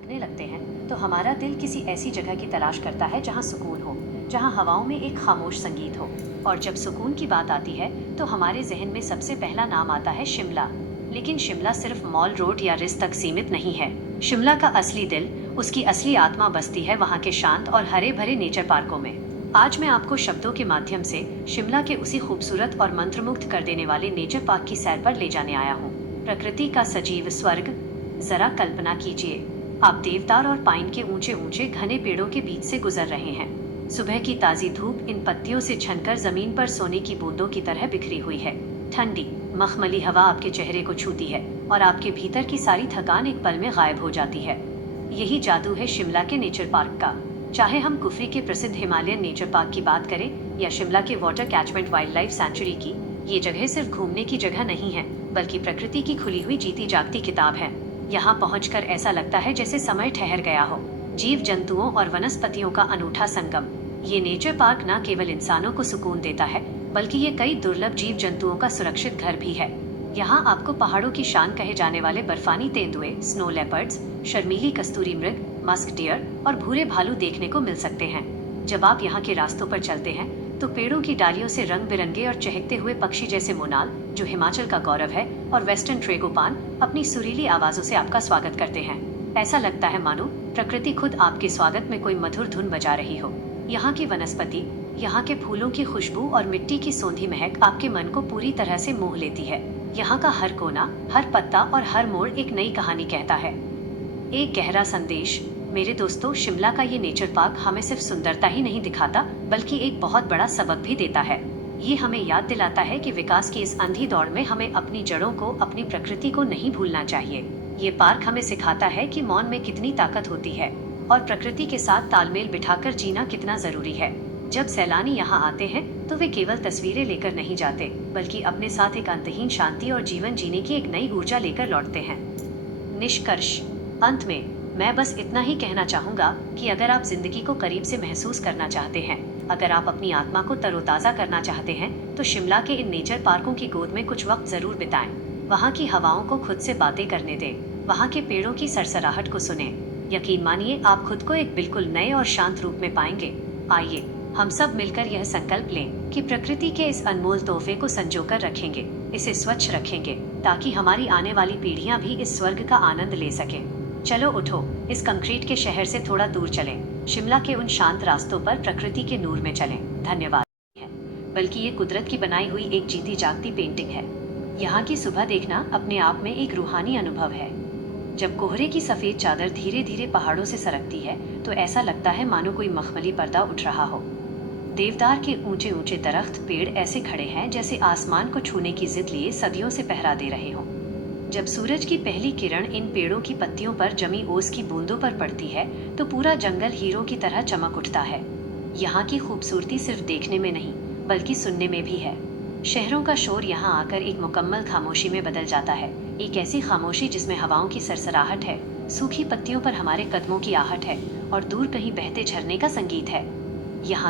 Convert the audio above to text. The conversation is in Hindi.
लगने लगते हैं तो हमारा दिल किसी ऐसी जगह की तलाश करता है जहाँ सुकून हो, जहाँ हवाओं में एक खामोश संगीत हो। और जब सुकून की बात आती है तो हमारे जहन में सबसे पहला नाम आता है शिमला। लेकिन शिमला सिर्फ मॉल रोड या रिस तक सीमित नहीं है। शिमला का असली दिल, उसकी असली आत्मा बसती है वहाँ के शांत और हरे भरे नेचर पार्कों में। आज मैं आपको शब्दों के माध्यम से शिमला के उसी खूबसूरत और मंत्रमुग्ध कर देने वाले नेचर पार्क की सैर पर ले जाने आया हूँ। प्रकृति का सजीव स्वर्ग। जरा कल्पना कीजिए, आप देवदार और पाइन के ऊंचे ऊंचे घने पेड़ों के बीच से गुजर रहे हैं। सुबह की ताजी धूप इन पत्तियों से छनकर जमीन पर सोने की बूंदों की तरह बिखरी हुई है। ठंडी मखमली हवा आपके चेहरे को छूती है और आपके भीतर की सारी थकान एक पल में गायब हो जाती है। यही जादू है शिमला के नेचर पार्क का। चाहे हम कुफरी के प्रसिद्ध हिमालयन नेचर पार्क की बात करें या शिमला के water catchment wild life sanctuary की, ये जगह सिर्फ घूमने की जगह नहीं है, बल्कि प्रकृति की खुली हुई जीती जागती किताब है। यहाँ पहुंचकर ऐसा लगता है जैसे समय ठहर गया हो। जीव जंतुओं और वनस्पतियों का अनूठा संगम। ये नेचर पार्क न केवल इंसानों को सुकून देता है, बल्कि ये कई दुर्लभ जीव जंतुओं का सुरक्षित घर भी है। यहाँ आपको पहाड़ों की शान कहे जाने वाले बर्फानी तेंदुए, स्नो लेपर्ड्स, शर्मीली कस्तूरी मृग, मस्क डियर और भूरे भालू देखने को मिल सकते हैं। जब आप यहाँ के रास्तों पर चलते हैं तो पेड़ों की डालियों से रंग बिरंगे और चहकते हुए पक्षी जैसे मोनाल, जो हिमाचल का गौरव है, और वेस्टर्न ट्रेगोपान अपनी सुरीली आवाजों से आपका स्वागत करते हैं। ऐसा लगता है मानो प्रकृति खुद आपके स्वागत में कोई मधुर धुन बजा रही हो। यहाँ की वनस्पति, यहाँ के फूलों की खुशबू और मिट्टी की सौंधी महक आपके मन को पूरी तरह से मोह लेती है। यहाँ का हर कोना, हर पत्ता और हर मोड़ एक नई कहानी कहता है। एक गहरा संदेश। मेरे दोस्तों, शिमला का ये नेचर पार्क हमें सिर्फ सुंदरता ही नहीं दिखाता, बल्कि एक बहुत बड़ा सबक भी देता है। ये हमें याद दिलाता है कि विकास की इस अंधी दौड़ में हमें अपनी जड़ों को, अपनी प्रकृति को नहीं भूलना चाहिए। ये पार्क हमें सिखाता है कि मौन में कितनी ताकत होती है और प्रकृति के साथ तालमेल बिठाकर जीना कितना जरूरी है। जब सैलानी यहाँ आते हैं तो वे केवल तस्वीरें लेकर नहीं जाते, बल्कि अपने साथ एक अंतहीन शांति और जीवन जीने की एक नई ऊर्जा लेकर लौटते हैं। निष्कर्ष। अंत में मैं बस इतना ही कहना चाहूँगा कि अगर आप जिंदगी को करीब से महसूस करना चाहते हैं, अगर आप अपनी आत्मा को तरोताज़ा करना चाहते हैं, तो शिमला के इन नेचर पार्कों की गोद में कुछ वक्त जरूर बिताएं। वहाँ की हवाओं को खुद से बातें करने दें, वहाँ के पेड़ों की सरसराहट को सुने। यकीन मानिए, आप खुद को एक बिल्कुल नए और शांत रूप में पाएंगे। आइए हम सब मिलकर यह संकल्प लें कि प्रकृति के इस अनमोल तोहफे को संजोकर रखेंगे, इसे स्वच्छ रखेंगे, ताकि हमारी आने वाली पीढ़ियां भी इस स्वर्ग का आनंद ले सकें। चलो उठो, इस कंक्रीट के शहर से थोड़ा दूर चलें, शिमला के उन शांत रास्तों पर प्रकृति के नूर में चलें। धन्यवाद है, बल्कि ये कुदरत की बनाई हुई एक जीती जागती पेंटिंग है। यहाँ की सुबह देखना अपने आप में एक रूहानी अनुभव है। जब कोहरे की सफेद चादर धीरे धीरे पहाड़ों से सरकती है तो ऐसा लगता है मानो कोई मखमली पर्दा उठ रहा हो। देवदार के ऊंचे ऊंचे दरख्त, पेड़ ऐसे खड़े हैं जैसे आसमान को छूने की जिद लिए सदियों से पहरा दे रहे हों। जब सूरज की पहली किरण इन पेड़ों की पत्तियों पर जमी ओस की बूंदों पर पड़ती है तो पूरा जंगल हीरों की तरह चमक उठता है। यहाँ की खूबसूरती सिर्फ देखने में नहीं, बल्कि सुनने में भी है। शहरों का शोर यहाँ आकर एक मुकम्मल खामोशी में बदल जाता है, एक ऐसी खामोशी जिसमें हवाओं की सरसराहट है, सूखी पत्तियों पर हमारे कदमों की आहट है और दूर कहीं बहते झरने का संगीत है। यहाँ